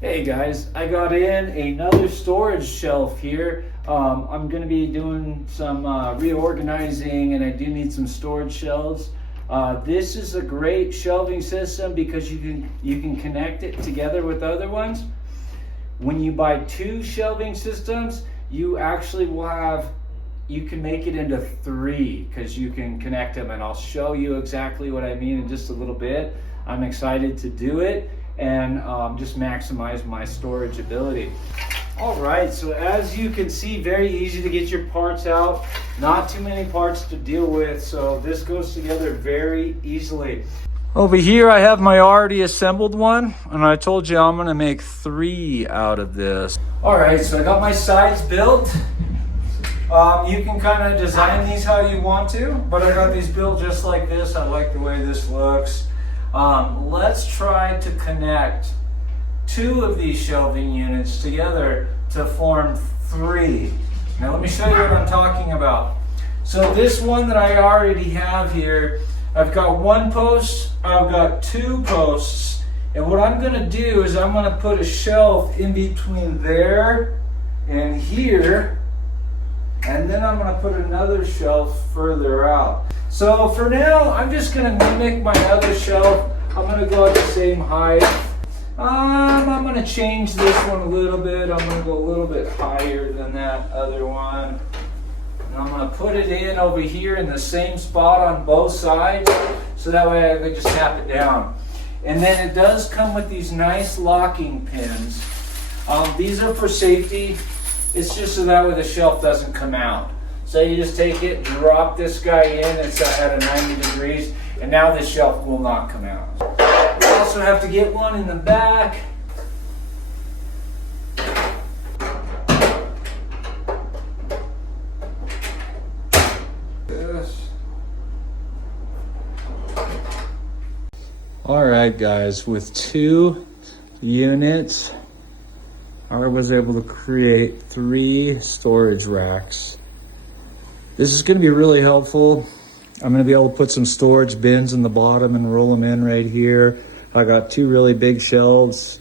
Hey guys, I got in another storage shelf here. I'm going to be doing some reorganizing, and I do need some storage shelves. This is a great shelving system because you can connect it together with other ones. When you buy two shelving systems, you actually you can make it into three because you can connect them, and I'll show you exactly what I mean in just a little bit. I'm excited to do it and just maximize my storage ability. All right, so as you can see, very easy to get your parts out, not too many parts to deal with, so this goes together very easily. Over here I have my already assembled one, and I told you I'm gonna make three out of this. All right, so I got my sides built. You can kind of design these how you want to, but I got these built just like this. I like the way this looks. Let's try to connect two of these shelving units together to form three. Now let me show you what I'm talking about. So this one that I already have here, I've got one post, I've got two posts, and what I'm going to do is I'm going to put a shelf in between there and here, and then I'm going to put another shelf further out. So for now, I'm just going to mimic my other shelf. I'm going to go at the same height. I'm going to change this one a little bit. I'm going to go a little bit higher than that other one. And I'm going to put it in over here in the same spot on both sides, so that way I can just tap it down. And then it does come with these nice locking pins. These are for safety. It's just so that way the shelf doesn't come out. So you just take it, drop this guy in, it's at a 90 degrees, and now this shelf will not come out. You also have to get one in the back. All right, guys, with two units, I was able to create three storage racks. This is going to be really helpful. I'm going to be able to put some storage bins in the bottom and roll them in right here. I got two really big shelves.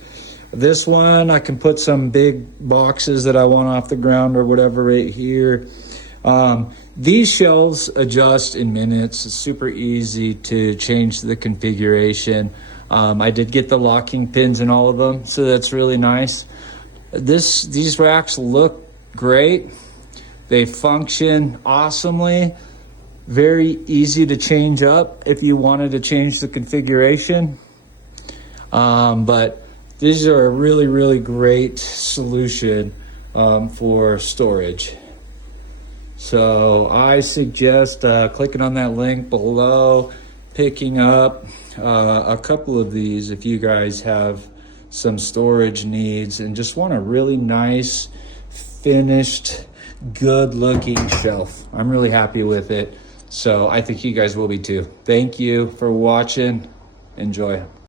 This one, I can put some big boxes that I want off the ground or whatever right here. These shelves adjust in minutes. It's super easy to change the configuration. I did get the locking pins in all of them, so that's really nice. These racks look great. They function awesomely. Very easy to change up if you wanted to change the configuration. But these are a really, really great solution for storage. So I suggest clicking on that link below, picking up a couple of these if you guys have some storage needs and just want a really nice, finished, good looking shelf. I'm really happy with it. So I think you guys will be too. Thank you for watching. Enjoy.